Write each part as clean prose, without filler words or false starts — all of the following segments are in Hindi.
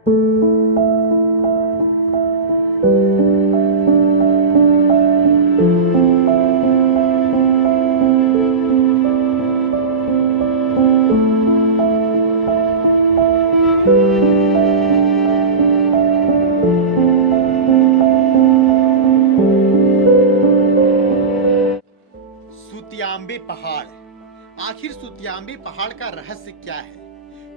सुतियांबे पहाड़। आखिर सुतियांबे पहाड़ का रहस्य क्या है?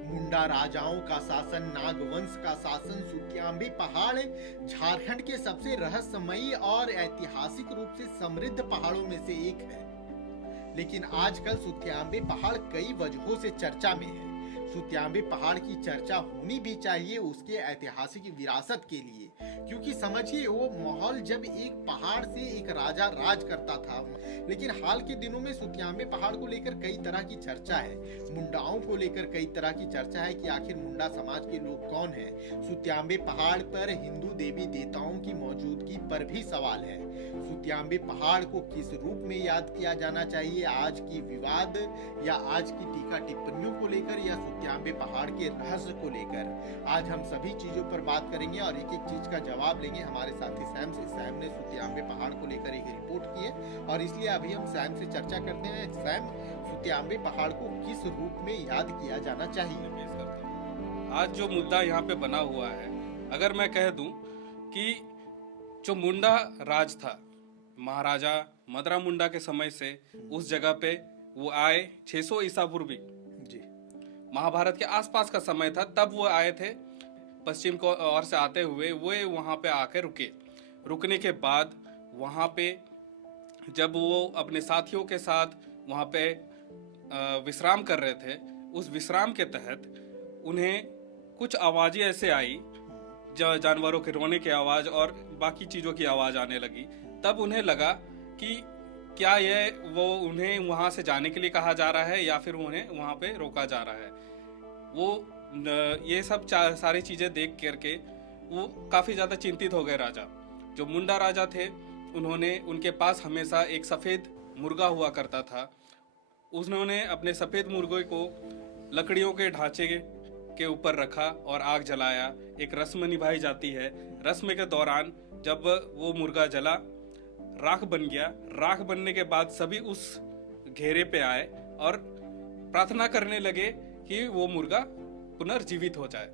मुंडा राजाओं का शासन, नागवंश का शासन। सुतियांबे पहाड़ झारखंड के सबसे रहस्यमयी और ऐतिहासिक रूप से समृद्ध पहाड़ों में से एक है। लेकिन आजकल सुतियांबे पहाड़ कई वजहों से चर्चा में है। सुतियांबे पहाड़ की चर्चा होनी भी चाहिए उसके ऐतिहासिक विरासत के लिए, क्योंकि समझिए वो माहौल जब एक पहाड़ से एक राजा राज करता था। लेकिन हाल के दिनों में सुतियांबे पहाड़ को लेकर कई तरह की चर्चा है। मुंडाओं को लेकर कई तरह की चर्चा है कि आखिर मुंडा समाज के लोग कौन हैं। सुतियांबे पहाड़ पर हिंदू देवी देवताओं की मौजूदगी पर भी सवाल है। सुतियांबे पहाड़ को किस रूप में याद किया जाना चाहिए, आज की विवाद या आज की टीका टिप्पणियों को लेकर या सुतियांबे पहाड़ के रहस्य को लेकर, आज हम सभी चीजों पर बात करेंगे और एक एक चीज का जवाब लेंगे हमारे साथी सैम से। सैम ने सुतियांबे पहाड़ को लेकर एक रिपोर्ट की है और इसलिए अभी हम सैम से चर्चा करते हैं। सैम, सुतियांबे पहाड़ को किस रूप में याद किया जाना चाहिए? आज जो मुद्दा यहाँ पे बना हुआ है, अगर मैं कह दूं कि जो मुंडा राज था, महाराजा मदरा मुंडा के समय से उस जगह पे वो आए 600 ईसा पूर्वी जी, महाभारत के आसपास का समय था, तब वो आए थे। पश्चिम को ओर से आते हुए वो वहाँ पे आके रुके। रुकने के बाद वहाँ पे जब वो अपने साथियों के साथ वहाँ पे विश्राम कर रहे थे, उस विश्राम के तहत उन्हें कुछ आवाज़ें ऐसे आई, जानवरों के रोने की आवाज़ और बाकी चीज़ों की आवाज़ आने लगी। तब उन्हें लगा कि क्या ये वो उन्हें वहाँ से जाने के लिए कहा जा रहा है या फिर उन्हें वहाँ पे रोका जा रहा है। वो ये सब सारी चीज़ें देख करके वो काफ़ी ज़्यादा चिंतित हो गए। राजा जो मुंडा राजा थे, उनके पास हमेशा एक सफ़ेद मुर्गा हुआ करता था। उन्होंने अपने सफ़ेद मुर्गे को लकड़ियों के ढांचे के ऊपर रखा और आग जलाया। एक रस्म निभाई जाती है। रस्म के दौरान जब वो मुर्गा जला, राख बन गया। राख बनने के बाद सभी उस घेरे पे आए और प्रार्थना करने लगे कि वो मुर्गा पुनर्जीवित हो जाए।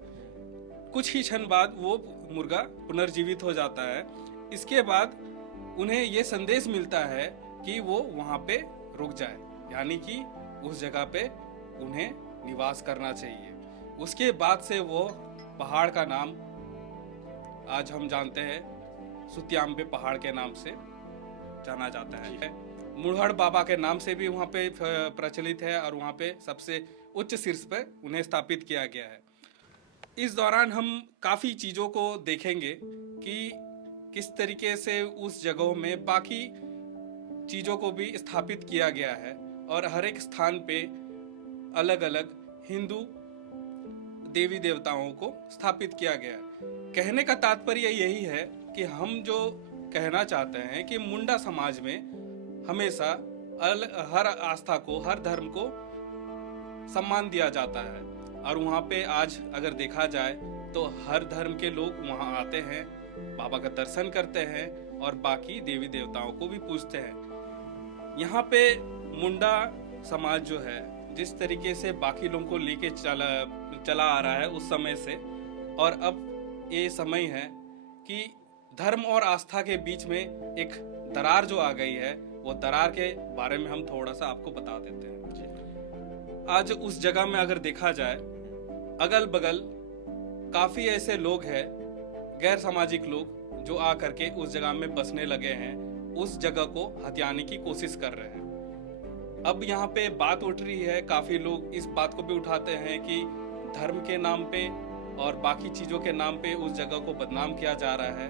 कुछ ही क्षण बाद वो मुर्गा पुनर्जीवित हो जाता है। इसके बाद उन्हें ये संदेश मिलता है कि वो वहाँ पे रुक जाए, यानी कि उस जगह पे उन्हें निवास करना चाहिए। उसके बाद से वो पहाड़ का नाम आज हम जानते हैं सुतियांबे पहाड़ के नाम से जाना जाता है। मुढ़ड़ बाबा के नाम से भी वहाँ पे प्रचलित है और वहाँ पे सबसे उच्च शीर्ष पे उन्हें स्थापित किया गया है। इस दौरान हम काफ़ी चीज़ों को देखेंगे कि किस तरीके से उस जगहों में बाकी चीज़ों को भी स्थापित किया गया है और हर एक स्थान पे अलग अलग हिंदू देवी देवताओं को स्थापित किया गया है। कहने का तात्पर्य यही है कि हम जो कहना चाहते हैं कि मुंडा समाज में हमेशा हर आस्था को, हर धर्म को सम्मान दिया जाता है और वहाँ पे आज अगर देखा जाए तो हर धर्म के लोग वहाँ आते हैं, बाबा का दर्शन करते हैं और बाकी देवी देवताओं को भी पूजते हैं। यहाँ पे मुंडा समाज जो है, जिस तरीके से बाकी लोगों को लेके चला आ रहा है उस समय से, और अब ये समय है कि धर्म और आस्था के बीच में एक दरार जो आ गई है, वो दरार के बारे में हम थोड़ा सा आपको बता देते हैं। आज उस जगह में अगर देखा जाए, अगल बगल काफी ऐसे लोग हैं, गैर सामाजिक लोग, जो आ करके उस जगह में बसने लगे हैं, उस जगह को हथियाने की कोशिश कर रहे हैं। अब यहाँ पे बात उठ रही है, काफी लोग इस बात को भी उठाते हैं कि धर्म के नाम पे और बाकी चीजों के नाम पे उस जगह को बदनाम किया जा रहा है।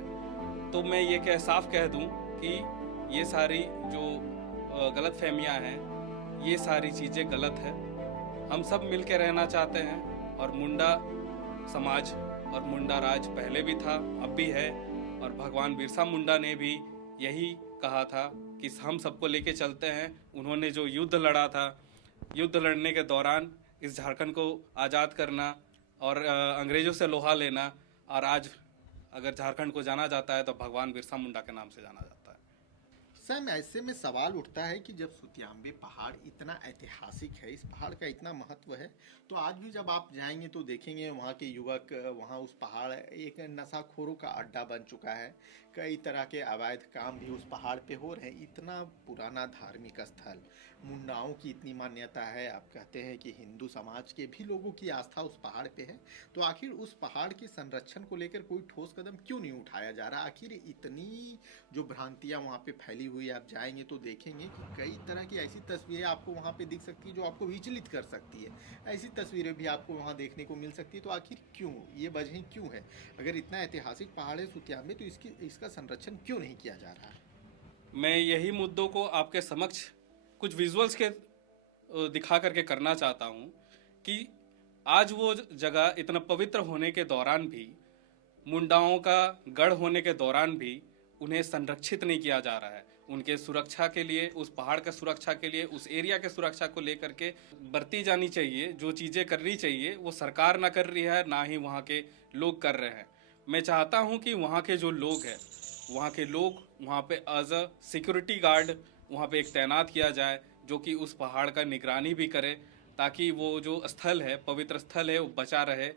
तो मैं ये साफ कह दूं कि ये सारी जो गलत फहमियाँ हैं, ये सारी चीज़ें गलत है। हम सब मिल के रहना चाहते हैं और मुंडा समाज और मुंडा राज पहले भी था, अब भी है, और भगवान बिरसा मुंडा ने भी यही कहा था कि हम सबको लेके चलते हैं। उन्होंने जो युद्ध लड़ा था, युद्ध लड़ने के दौरान इस झारखंड को आज़ाद करना और अंग्रेजों से लोहा लेना, और आज अगर झारखंड को जाना जाता है तो भगवान बिरसा मुंडा के नाम से जाना जाता है। सैम, ऐसे में सवाल उठता है कि जब सुतियाम्बे पहाड़ इतना ऐतिहासिक है, इस पहाड़ का इतना महत्व है, तो आज भी जब आप जाएंगे तो देखेंगे वहाँ के युवक, वहाँ उस पहाड़ एक नशाखोरों का अड्डा बन चुका है। कई तरह के अवैध काम भी उस पहाड़ पे हो रहे हैं। इतना पुराना धार्मिक स्थल, मुंडाओं की इतनी मान्यता है, आप कहते हैं कि हिंदू समाज के भी लोगों की आस्था उस पहाड़ पे है, तो आखिर उस पहाड़ के संरक्षण को लेकर कोई ठोस कदम क्यों नहीं उठाया जा रहा? आखिर इतनी जो भ्रांतियां वहाँ पे फैली हुई, आप जाएंगे तो देखेंगे कि कई तरह की ऐसी तस्वीरें आपको वहाँ पे दिख सकती है जो आपको विचलित कर सकती है। ऐसी तस्वीरें भी आपको वहाँ देखने को मिल सकती है। तो आखिर क्यों, ये वजह क्यों है? अगर इतना ऐतिहासिक पहाड़ है सुतियाम्बे, तो इसका संरक्षण क्यों नहीं किया जा रहा है? मैं यही मुद्दों को आपके समक्ष कुछ विजुअल्स के दिखा करके करना चाहता हूँ कि आज वो जगह इतना पवित्र होने के दौरान भी, मुंडाओं का गढ़ होने के दौरान भी उन्हें संरक्षित नहीं किया जा रहा है। उनके सुरक्षा के लिए, उस पहाड़ के सुरक्षा के लिए, उस एरिया के सुरक्षा को लेकर के बरती जानी चाहिए जो चीज़ें करनी चाहिए, वो सरकार ना कर रही है, ना ही वहाँ के लोग कर रहे हैं। मैं चाहता हूँ कि वहाँ के जो लोग हैं, वहाँ के लोग वहाँ पे एज अ सिक्योरिटी गार्ड वहाँ पे एक तैनात किया जाए, जो कि उस पहाड़ का निगरानी भी करे, ताकि वो जो स्थल है, पवित्र स्थल है, वो बचा रहे।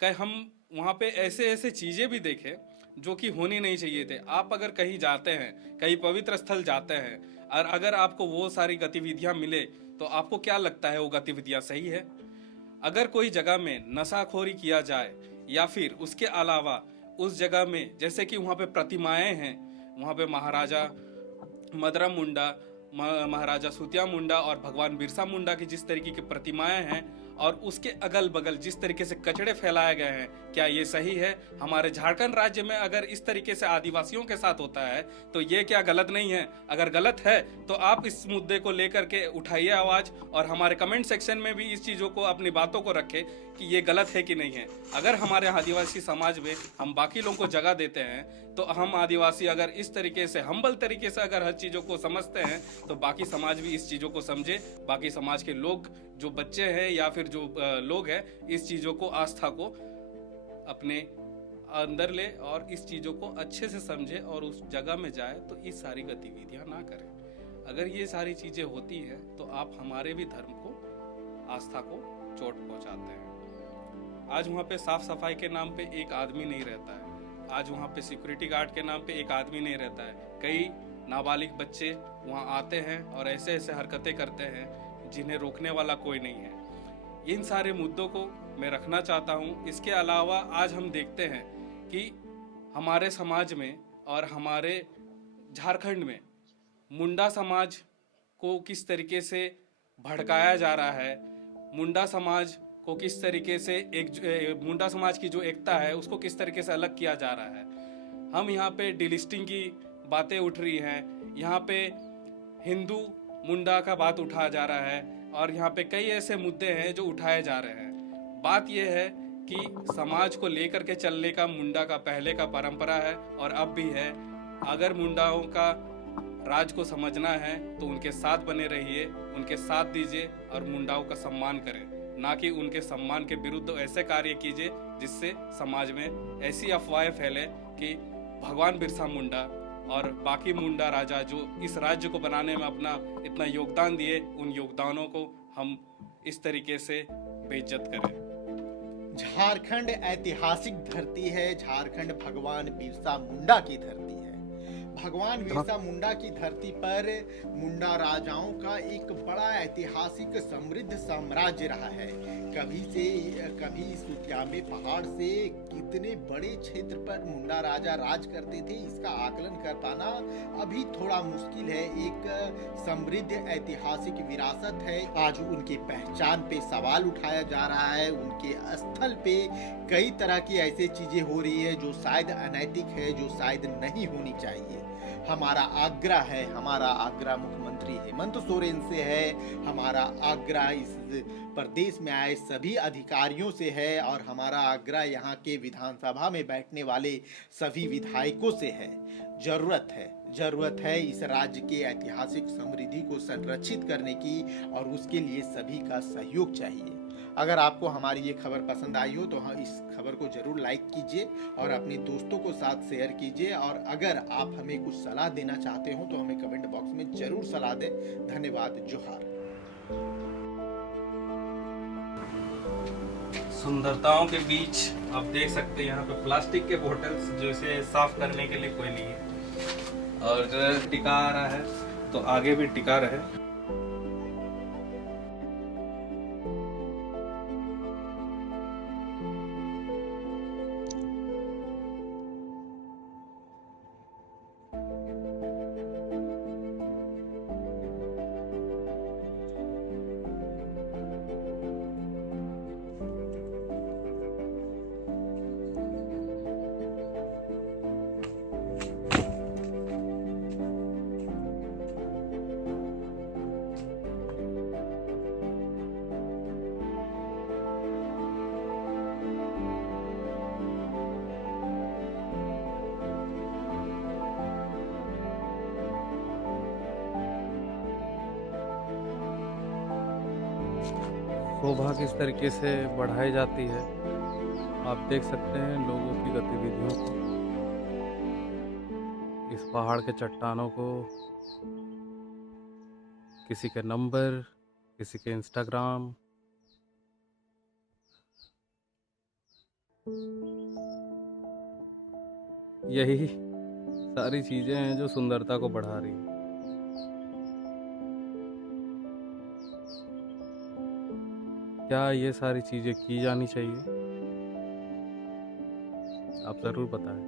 कहीं हम वहाँ पे ऐसे ऐसे चीज़ें भी देखें जो कि होनी नहीं चाहिए थे। आप अगर कहीं जाते हैं, कहीं पवित्र स्थल जाते हैं, और अगर आपको वो सारी गतिविधियाँ मिले, तो आपको क्या लगता है वो गतिविधियाँ सही है? अगर कोई जगह में नशाखोरी किया जाए, या फिर उसके अलावा उस जगह में, जैसे कि वहाँ पे प्रतिमाएं हैं, वहाँ पे महाराजा मदरा मुंडा, महाराजा सुतिया मुंडा और भगवान बिरसा मुंडा की जिस तरीके की प्रतिमाएं हैं, और उसके अगल बगल जिस तरीके से कचड़े फैलाए गए हैं, क्या ये सही है? हमारे झारखंड राज्य में अगर इस तरीके से आदिवासियों के साथ होता है तो ये क्या गलत नहीं है? अगर गलत है तो आप इस मुद्दे को लेकर के उठाइए आवाज, और हमारे कमेंट सेक्शन में भी इस चीज़ों को, अपनी बातों को रखें कि ये गलत है कि नहीं है। अगर हमारे आदिवासी समाज में हम बाकी लोगों को जगह देते हैं, तो हम आदिवासी अगर इस तरीके से, हम्बल तरीके से अगर हर चीज़ों को समझते हैं, तो बाकी समाज भी इस चीज़ों को समझे। बाकी समाज के लोग, जो बच्चे हैं या फिर जो लोग हैं, इस चीज़ों को, आस्था को अपने अंदर ले और इस चीज़ों को अच्छे से समझे और उस जगह में जाए, तो इस सारी गतिविधियां ना करें। अगर ये सारी चीज़ें होती हैं तो आप हमारे भी धर्म को, आस्था को चोट पहुंचाते हैं। आज वहाँ पे साफ सफाई के नाम पे एक आदमी नहीं रहता है। आज वहाँ पे सिक्योरिटी गार्ड के नाम पे एक आदमी नहीं रहता है। कई नाबालिग बच्चे वहाँ आते हैं और ऐसे ऐसे हरकतें करते हैं जिन्हें रोकने वाला कोई नहीं है। इन सारे मुद्दों को मैं रखना चाहता हूँ। इसके अलावा आज हम देखते हैं कि हमारे समाज में और हमारे झारखंड में मुंडा समाज को किस तरीके से भड़काया जा रहा है, मुंडा समाज को किस तरीके से, मुंडा समाज की जो एकता है उसको किस तरीके से अलग किया जा रहा है। हम यहाँ पे डिलिस्टिंग की बातें उठ रही हैं, यहाँ पे हिंदू मुंडा का बात उठाया जा रहा है, और यहाँ पे कई ऐसे मुद्दे हैं जो उठाए जा रहे हैं। बात यह है कि समाज को लेकर के चलने का मुंडा का पहले का परंपरा है और अब भी है। अगर मुंडाओं का राज को समझना है तो उनके साथ बने रहिए, उनके साथ दीजिए और मुंडाओं का सम्मान करें, ना कि उनके सम्मान के विरुद्ध ऐसे कार्य कीजिए जिससे समाज में ऐसी अफवाहें फैले कि भगवान बिरसा मुंडा और बाकी मुंडा राजा जो इस राज्य को बनाने में अपना इतना योगदान दिए, उन योगदानों को हम इस तरीके से बेइज्जत करें। झारखंड ऐतिहासिक धरती है। झारखंड भगवान बिरसा मुंडा की धरती है। भगवान बिरसा मुंडा की धरती पर मुंडा राजाओं का एक बड़ा ऐतिहासिक समृद्ध साम्राज्य रहा है। कभी सुतियाम्बे पहाड़ से कितने बड़े क्षेत्र पर मुंडा राजा राज करते थे, इसका आकलन कर पाना अभी थोड़ा मुश्किल है। एक समृद्ध ऐतिहासिक विरासत है। आज उनके पहचान पे सवाल उठाया जा रहा है। उनके स्थल पे कई तरह की ऐसी चीजें हो रही है जो शायद अनैतिक है, जो शायद नहीं होनी चाहिए। हमारा आग्रह मुख्यमंत्री हेमंत सोरेन से है। हमारा आग्रह इस प्रदेश में आए सभी अधिकारियों से है, और हमारा आग्रह यहाँ के विधानसभा में बैठने वाले सभी विधायकों से है। जरूरत है इस राज्य के ऐतिहासिक समृद्धि को संरक्षित करने की, और उसके लिए सभी का सहयोग चाहिए। अगर आपको हमारी ये खबर पसंद आई हो तो हम इस खबर को जरूर लाइक कीजिए और अपने दोस्तों को साथ शेयर कीजिए। और अगर आप हमें कुछ सलाह देना चाहते हो तो हमें कमेंट बॉक्स में जरूर सलाह दें। धन्यवाद। जोहार। सुंदरताओं के बीच आप देख सकते हैं यहाँ पे प्लास्टिक के बोतल्स, जो इसे साफ करने के लिए कोई नहीं है, और जो है टिका आ रहा है तो आगे भी टिका रहे। शोभा किस तरीके से बढ़ाई जाती है, आप देख सकते हैं लोगों की गतिविधियों को, इस पहाड़ के चट्टानों को, किसी के नंबर, किसी के इंस्टाग्राम। यही सारी चीजें हैं जो सुंदरता को बढ़ा रही है। क्या ये सारी चीजें की जानी चाहिए? आप जरूर बताएं।